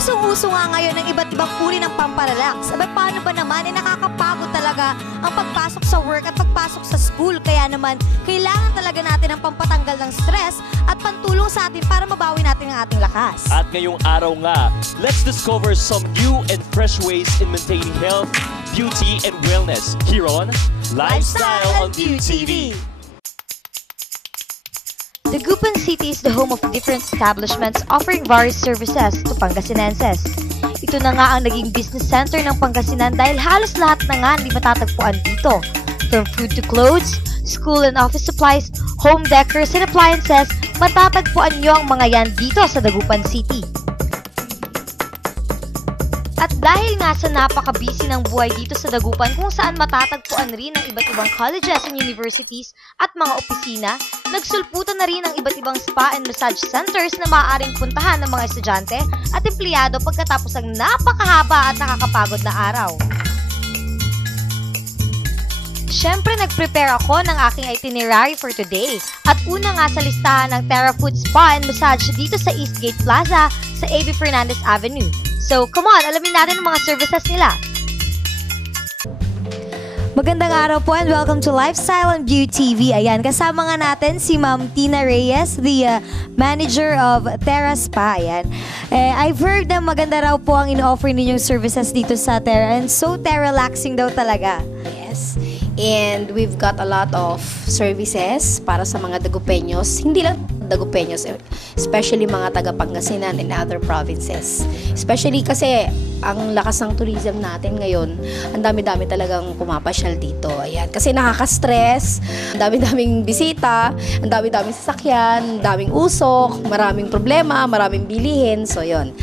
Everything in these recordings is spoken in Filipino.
Usong-uso nga ngayon ng iba't ibang uri ng pamparelax. Aba, paano ba naman? Nakakapagod talaga ang pagpasok sa work at pagpasok sa school. Kaya naman, kailangan talaga natin ng pampatanggal ng stress at pantulong sa atin para mabawi natin ang ating lakas. At ngayong araw nga, let's discover some new and fresh ways in maintaining health, beauty, and wellness here on Lifestyle on View TV. Dagupan City is the home of different establishments offering various services to Pangasinenses. Ito na nga ang naging business center ng Pangasinan dahil halos lahat na nga hindi matatagpuan dito. From food to clothes, school and office supplies, home decors and appliances, matatagpuan nyo ang mga yan dito sa Dagupan City. At dahil nga sa napaka-busy ng buhay dito sa Dagupan kung saan matatagpuan rin ang iba't ibang colleges and universities at mga opisina, nagsulputan na rin ang iba't ibang spa and massage centers na maaaring puntahan ng mga estudyante at empleyado pagkatapos ng napakahaba at nakakapagod na araw. Siyempre, nag-prepare ako ng aking itinerary for today. At una nga sa listahan ng Terra Food Spa and Massage dito sa Eastgate Plaza sa A.B. Fernandez Avenue. So, come on, alamin natin ang mga services nila. Magandang araw po and welcome to Lifestyle on View TV. Ayan, kasama nga natin si Ma'am Tina Reyes, the manager of Terra Spa. Ayan. I've heard na maganda raw po ang in-offer ninyong services dito sa Terra and so relaxing daw talaga. Yes. And we've got a lot of services para sa mga Dagupeños. Hindi lang Dagupeños, especially mga taga Pangasinan and other provinces. Especially kasi ang lakas ng tourism natin ngayon, ang dami-dami talagang pumapasyal dito. Ayan. Kasi nakaka-stress, ang dami-daming bisita, ang dami-daming sasakyan, ang daming usok, maraming problema, maraming bilihin. So, yon.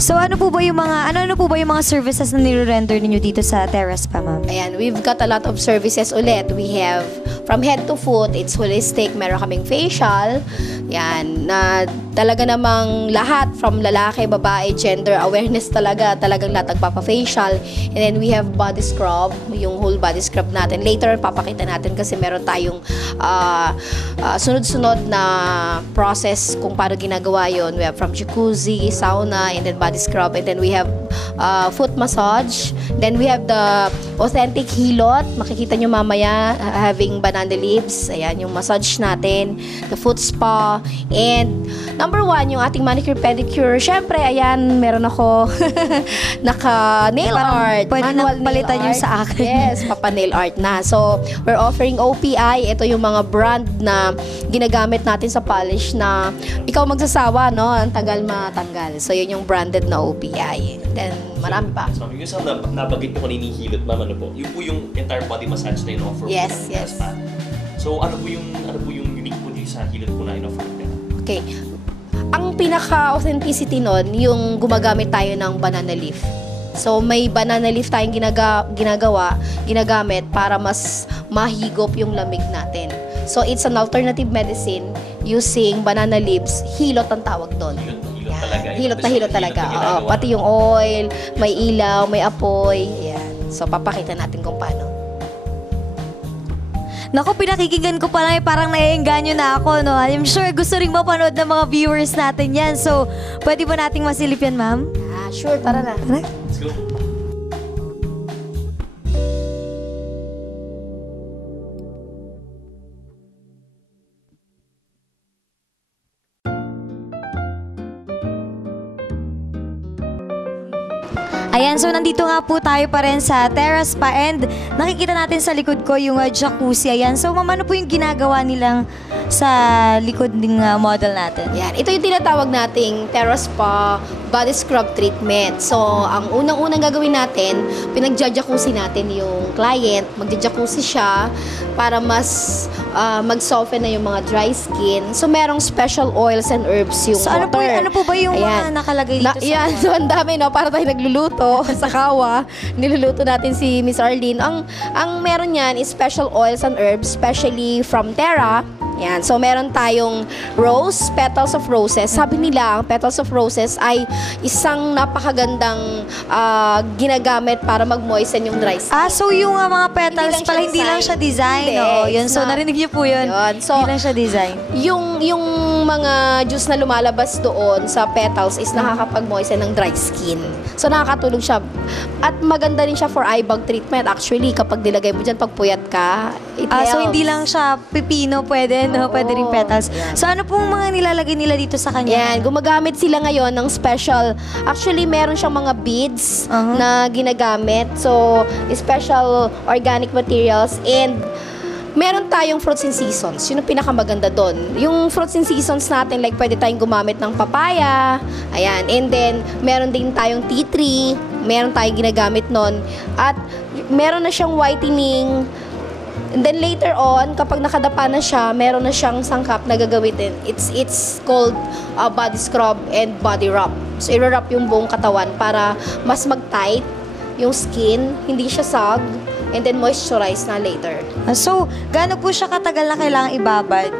So ano po ba yung mga services na nire-render ninyo dito sa Terra Spa, ma'am? Ayan, we've got a lot of services ulit. We have from head to foot, it's holistic, meron kaming facial. Yan, na talaga namang lahat from lalaki, babae, gender awareness talagang lahat nagpapa-facial. And then we have body scrub, yung whole body scrub natin. Later papakita natin kasi meron tayong sunod-sunod na process kung paano ginagawa yon. We have from jacuzzi, sauna, and then body scrub, and then we have foot massage, then we have the authentic hilot, makikita nyo mamaya having banana leaves, ayan yung massage natin, the foot spa, and number one, yung ating manicure pedicure. Syempre, ayan, meron ako naka nail art, pwede manual na palitan nyo sa akin. Yes, papa nail art na. So we're offering OPI. Ito yung mga brand na ginagamit natin sa polish na ikaw magsasawa, no? Ang tagal matanggal. So yun yung branded na OPI. Then marami pa. So, yung sa nabagit ko kanina hilot, ma'am, ano po? Yung po yung entire body massage na in-offer po Yes, ng yes. spa. So ano po yung unique po dito sa hilot po na in-offer po? Okay. Ang pinaka-authenticity nun, yung gumagamit tayo ng banana leaf. So, may banana leaf tayong ginagamit para mas mahigop yung lamig natin. So, it's an alternative medicine using banana leaves. Hilot ang tawag doon. Hilot talaga. Hilot na hilot talaga. Oo, pati yung oil, may ilaw, may apoy. Ayan. So, papakita natin kung paano. Naku, pinakikinggan ko pa lang parang naiengganyo na ako, no? I'm sure gusto rin mapanood ng mga viewers natin yan. So, pwede ba nating masilip yan, ma'am? Sure, tara na. Let's go. Ayan, so nandito nga po tayo pa rin sa Terra Spa and nakikita natin sa likod ko yung jacuzzi. Ayan, so ma'am, ano po yung ginagawa nilang sa likod ng model natin? Yan. Ito yung tinatawag nating Terra Spa body scrub treatment. So, ang unang-unang gagawin natin, pinagja-jacuzzi natin yung client. Magja-jacuzzi siya para mas mag-soften na yung mga dry skin. So, merong special oils and herbs yung So, water. ano po ba yung mga nakalagay dito sa Yan, so ang dami, no? Para tayo nagluluto sa kawa. Niluluto natin si Miss Arlene. Ang meron yan is special oils and herbs, especially from Terra. Yan. So, meron tayong rose, petals of roses. Sabi nila, ang petals of roses ay isang napakagandang ginagamit para mag-moisten yung dry skin. So yung mga petals Hindi lang pala, siya hindi lang siya design. Hindi, Oo, yun. it's So, not. narinig niyo po yun. So, hindi lang siya design. yung mga juice na lumalabas doon sa petals is nakakapag-moisten ng dry skin. So, nakakatulong siya. At maganda rin siya for eye bag treatment. Actually, kapag nilagay mo dyan, pag puyat ka, it helps. So, hindi lang siya pipino, pwede, no? Oo, Pwede rin petals. yan. So, ano pong mga nilalagay nila dito sa kanya? Yan, gumagamit sila ngayon ng special. Actually, meron siyang mga beads na ginagamit. So, special organic materials and meron tayong fruits and seasons. Yun ang pinakamaganda doon. Yung fruits and seasons natin, like pwede tayong gumamit ng papaya. Ayan. And then, meron din tayong tea tree. Meron tayong ginagamit nun. At meron na siyang whitening. And then later on, kapag nakadapa na siya, meron na siyang sangkap na gagamitin. It's called body scrub and body rub. So, i-rub yung buong katawan para mas mag-tight yung skin, hindi siya sag, and then moisturize na later. So, gaano po siya katagal na kailangang ibabad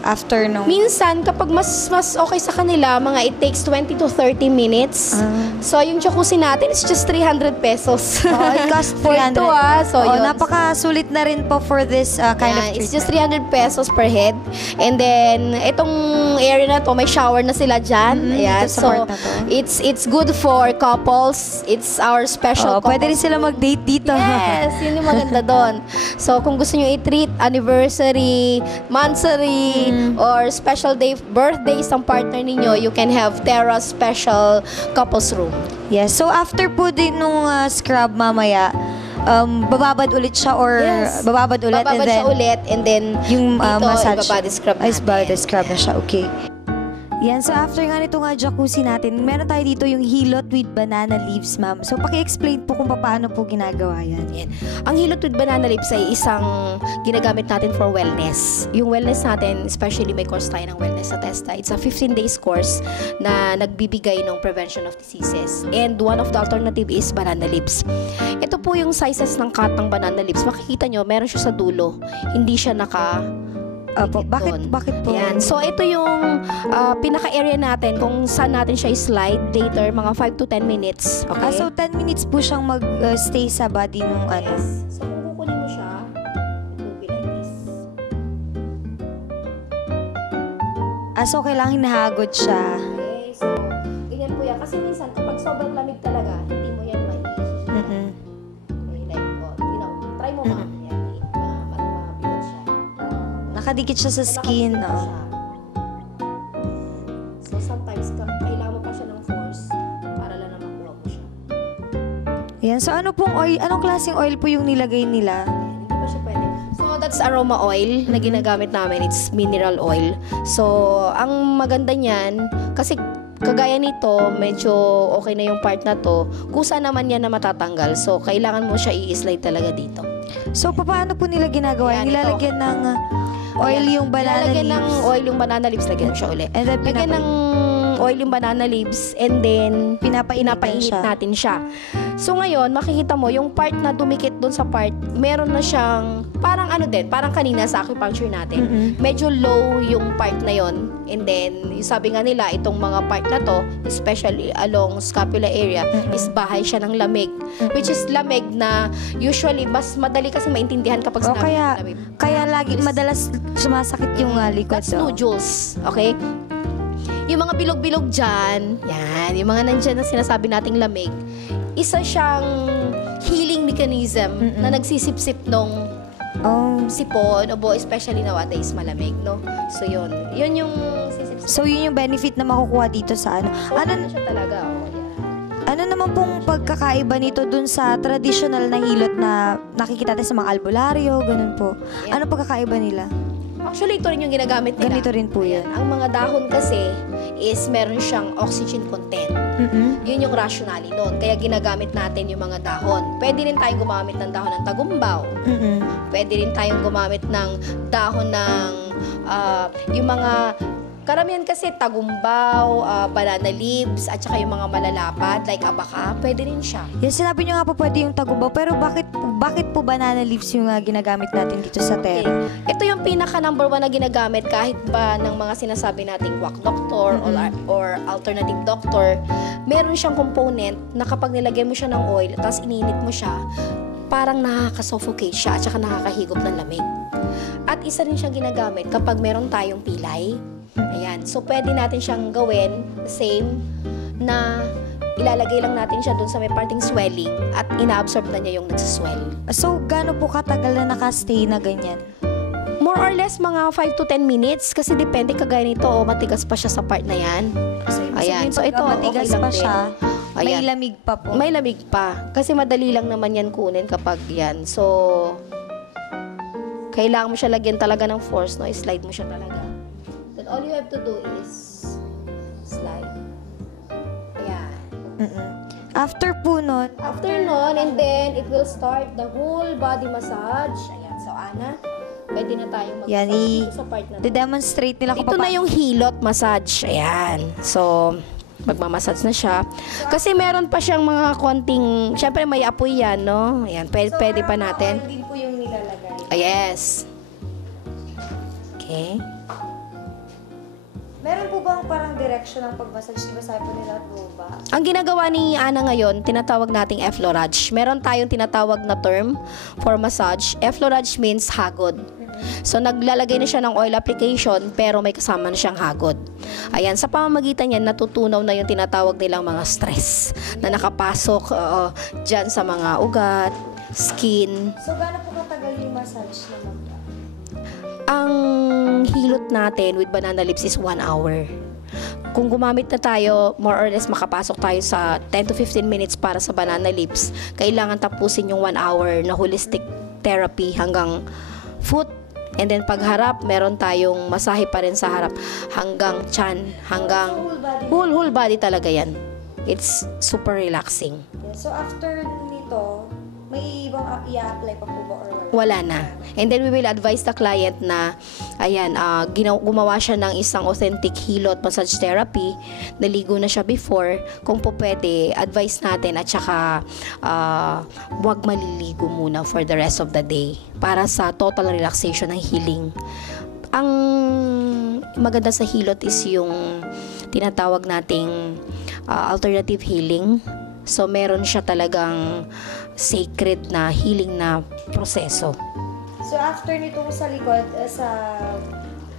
after nung... Minsan, kapag mas okay sa kanila, it takes 20 to 30 minutes. So, yung jacuzzi natin is just 300 pesos. It costs For 300. two, So, yun. Napakasulit na rin po for this kind of Yeah, treatment. it's just 300 pesos per head. And then, itong area na to, may shower na sila dyan. Ayan. dito sa So, part na to. it's good for couples. It's our special couples. Pwede rin sila mag-date dito. Yes, yun yung maganda doon. So, kung gusto nyo i-treat anniversary, monthsary, or special day, birthdays ng partner ninyo, you can have Terra's special couples room. Yes. So, after po din nung scrub mamaya, bababad ulit siya or Yes. bababad ulit Bababad and then siya ulit and then yung dito, massage ibabody scrub ay, natin. body scrub na siya. Okay. Yan, so after nga nito nga jacuzzi natin, meron tayo dito yung hilot with banana leaves, ma'am. So, paki-explain po kung paano po ginagawa yan. Yan. Ang hilot with banana leaves ay isang ginagamit natin for wellness. Yung wellness natin, especially may course tayo ng wellness sa TESTA. It's a 15 days course na nagbibigay ng prevention of diseases. And one of the alternative is banana leaves. Ito po yung sizes ng cut ng banana leaves. Makikita nyo, meron siya sa dulo. Hindi siya Opo, bakit po? Yan. So, ito yung pinaka-area natin kung saan natin siya i-slide later, mga 5 to 10 minutes. Okay? So, 10 minutes po siyang mag-stay sa body nung ano. Yes. So, kung kukunin mo siya, it will be like this. So, kailangan hinahagod siya. Okay, so, ganyan po yan. Kasi minsan, kapag sobrang lamig talaga, hindi mo yan maiihi. Mm-mm. Okay, like, try mo ma. Yan, mabigat siya. Nakadikit siya sa skin. Nakadikit siya. So, sometimes, kailangan mo pa siya ng force para lang na makuha mo siya. Yan. So, anong klaseng oil po yung nilagay nila? Hindi pa siya pwede. So, that's aroma oil na ginagamit namin. It's mineral oil. So, ang maganda niyan, kasi kagaya nito, medyo okay na yung part na to, kusa naman yan na matatanggal. So, kailangan mo siya i-slide talaga dito. So, paano po nila ginagawa? Yan, Nilalagyan ng oil Ayan. yung banana Nilalagyan leaves. ng oil yung banana leaves, lagyan mo siya ulit. And then, Lagyan ng oil yung banana leaves and then Pinapainit siya. natin siya. So ngayon, makikita mo yung part na dumikit doon sa part, meron na siyang parang parang kanina sa acupuncture natin. Medyo low yung part na yon. And then, sabi nga nila, itong mga part na to, especially along scapula area, is bahay siya ng lamig. Which is lamig na usually mas madali kasi maintindihan kapag O sinabi kaya, ng lamig. kaya lagi madalas sumasakit yung likod. That's nodules, okay? Yung mga bilog-bilog dyan, yan, yung mga nandyan na sinasabi nating lamig, isa siyang healing mechanism na nagsisip-sip nung sipon, obo, especially nowadays malamig, no? So, yun yung sisip-sip. So, yun yung benefit na makukuha dito sa ano. So, ano siya talaga, yan. Ano naman pong pagkakaiba nito dun sa traditional na hilot na nakikita natin sa mga albularyo, ganun po? Yeah. Ano pagkakaiba nila? Actually, ito rin yung ginagamit nila. Ganito rin po yan. Ang mga dahon kasi is meron siyang oxygen content. Yun yung rationale nun. Kaya ginagamit natin yung mga dahon. Pwede rin tayong gumamit ng dahon ng tagumbaw. Pwede rin tayong gumamit ng dahon ng yung mga Karamihan kasi tagumbaw, banana leaves, at saka yung mga malalapad, like abaka, pwede rin siya. Yes, sinabi nyo nga po pwede yung tagumbaw, pero bakit po banana leaves yung ginagamit natin dito sa Okay. Terra? Ito yung pinaka number 1 na ginagamit kahit ba ng mga sinasabi nating quack doctor or alternative doctor. Meron siyang component na kapag nilagay mo siya ng oil, tapos ininit mo siya, parang nakaka-suffocate siya at saka nakakahigop ng lamig. At isa rin siyang ginagamit kapag meron tayong pilay. Ayan. So, pwede natin siyang gawin, same, na ilalagay lang natin siya dun sa may parting swelling at ina-absorb na niya yung nagsiswell. So, gaano po katagal na nakastay na ganyan? More or less, mga 5 to 10 minutes kasi depende kagaya nito, matigas pa siya sa part na yan. So, Ayan. So, ito, matigas okay lang pa din. siya, may Ayan. lamig pa po. May lamig pa. Kasi madali lang naman yan kunin kapag yan. So, kailangan mo siya lagyan talaga ng force, no? I-slide mo siya talaga. Then all you have to do is slide. Ayan. After po nun, After nun, and then it will start the whole body massage. Ayan. So, Ana, pwede na tayong mag-massage yan, dito sa part na to. demonstrate nila kung Ito na yung hilot massage. Ayan. So, magmamassage na siya. Kasi meron pa siyang mga konting, syempre may apoy yan, no? Ayan, pwede pa natin. din po yung nilalagay. Yes. Okay. Meron po bang parang direction ng pag-massage? Diba sabi po nila ba? Ang ginagawa ni Ana ngayon, tinatawag nating effleurage. Meron tayong tinatawag na term for massage. Effleurage means hagod. So, naglalagay na siya ng oil application, pero may kasama na siyang hagod. Ayan, sa pamamagitan niyan, natutunaw na yung tinatawag nilang mga stress na nakapasok dyan sa mga ugat, skin. So, gaano po katagal yung massage na Ang hilot natin with banana leaves is 1 hour. Kung gumamit na tayo, more or less makapasok tayo sa 10 to 15 minutes para sa banana leaves, kailangan tapusin yung 1 hour na holistic therapy hanggang foot. And then pagharap, meron tayong masahe pa rin sa harap hanggang chan, hanggang whole body talaga yan. It's super relaxing. Yeah, so, after nito, may ibang i-apply pa po ba or wala? Wala na. And then we will advise the client na, ayan, gumawa siya ng isang authentic hilot massage therapy. Naligo na siya before. Kung po pwede, advise natin at saka wag maliligo muna for the rest of the day para sa total relaxation ng healing. Ang maganda sa hilot is yung tinatawag nating alternative healing. So, meron siya talagang sacred na healing na proseso. So, after nitong sa likod, sa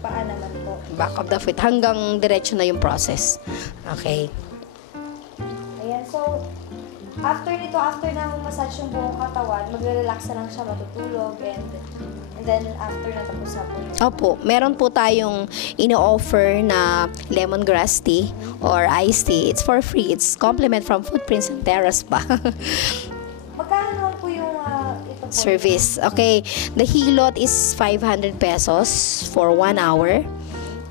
paa naman po. Back of the foot, hanggang diretso na yung process. Okay. Ayan, so, after nito, after na massage yung buong katawan, magre-relax na lang siya, matutulog, and then after na tapos na po yun. Opo, meron po tayong ino-offer na lemongrass tea or iced tea. It's for free. It's compliment from Footprints and Terra Spa. Magkano naman po yung ito po? Service. Okay, the hilot is 500 pesos for 1 hour.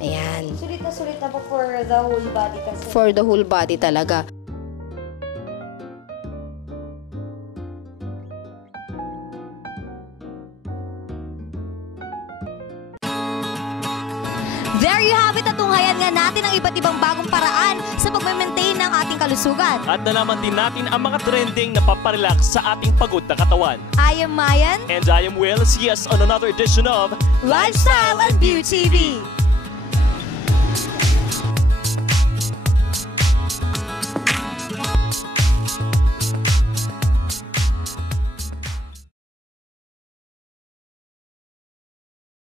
Ayan. Sulit na po for the whole body kasi. For the whole body talaga. There you have it, natunghayan nga natin ang iba't ibang bagong paraan sa pag-maintain ng ating kalusugan. At nalaman din natin ang mga trending na paparelax sa ating pagod na katawan. I am Mayan, And I am Will. See us on another edition of Lifestyle and Beauty TV.